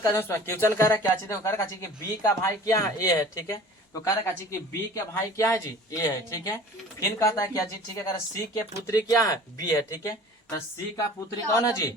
Question कह रहा है क्या चीज है, कह रहा है कि बी का भाई क्या है, ए है, ठीक है। तो कह रहा है कि बी के भाई क्या है जी, ए है, ठीक है। फिर कहता है क्या जी, ठीक है, कह रहा सी के पुत्री क्या है, बी है, ठीक है। तो सी का पुत्री कौन है जी,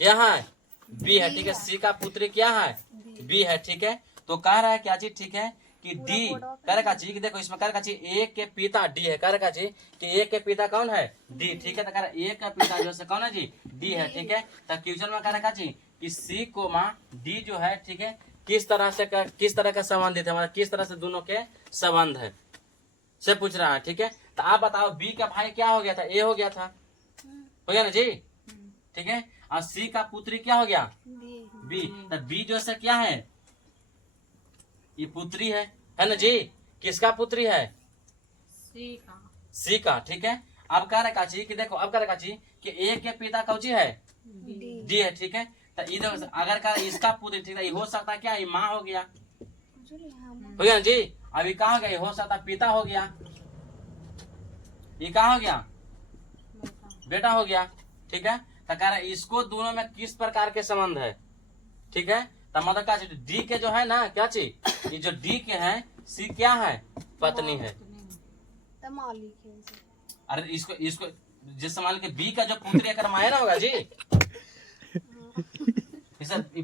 क्या है, बी है, ठीक है। सी का पुत्री क्या है, बी है, ठीक है। तो कह रहा है क्या जी, ठीक है, कि डी कह रहा जी कि देखो इसमें कह रहा जी ए के पिता डी है, कह रहा जी कि ए के पिता कौन है, डी, ठीक है। तो कह रहा ए का पिता जो है कौन है जी, डी है, ठीक है। तो क्वेश्चन में कह रहा जी कि सी को माँ डी जो है, ठीक है, किस तरह का संबंधित है, मतलब किस तरह से दोनों के संबंध है से पूछ रहा है, ठीक है। तो आप बताओ बी का भाई क्या हो गया था, ए हो गया था, हो गया ना जी, ठीक है। और सी का पुत्री क्या हो गया, बी। तो बी जो है क्या है, ये पुत्री है ना जी, किसका पुत्री है, सी का, ठीक है। अब कह रहा काची कि देखो, अब कह रहा काची कि ए के पिता कौची है, डी है, ठीक है। तो इधर अगर कह इसका पुत्र, ठीक है, ये हो सकता है क्या, ये माँ हो गया, हो गया ना जी। अभी कहा गया, हो सकता पिता हो गया, ये कहा हो गया, बेटा हो गया, ठीक है। तो कह रहा इसको दोनों में किस प्रकार के संबंध है, ठीक है। तो मतलब क्या चीज डी के जो है ना, क्या चीज, ये जो डी के है, सी क्या है, पत्नी है। अरे इसको जिस मान के बी का जो पुत्री अगर मायना होगा जी,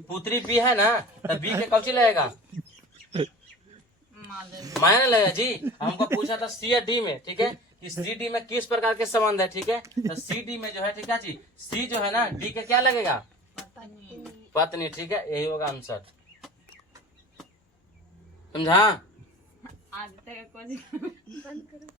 पुत्री बी है ना, तो बी के कौची लगेगा, मायना लगेगा जी। हमको पूछा था सी या डी में, ठीक है, कि सी डी में किस प्रकार के संबंध है, ठीक है। तो सी डी में जो है, ठीक है जी, सी जो है ना, डी के क्या लगेगा, पत्नी, ठीक है। यही होगा आंसर, समझा।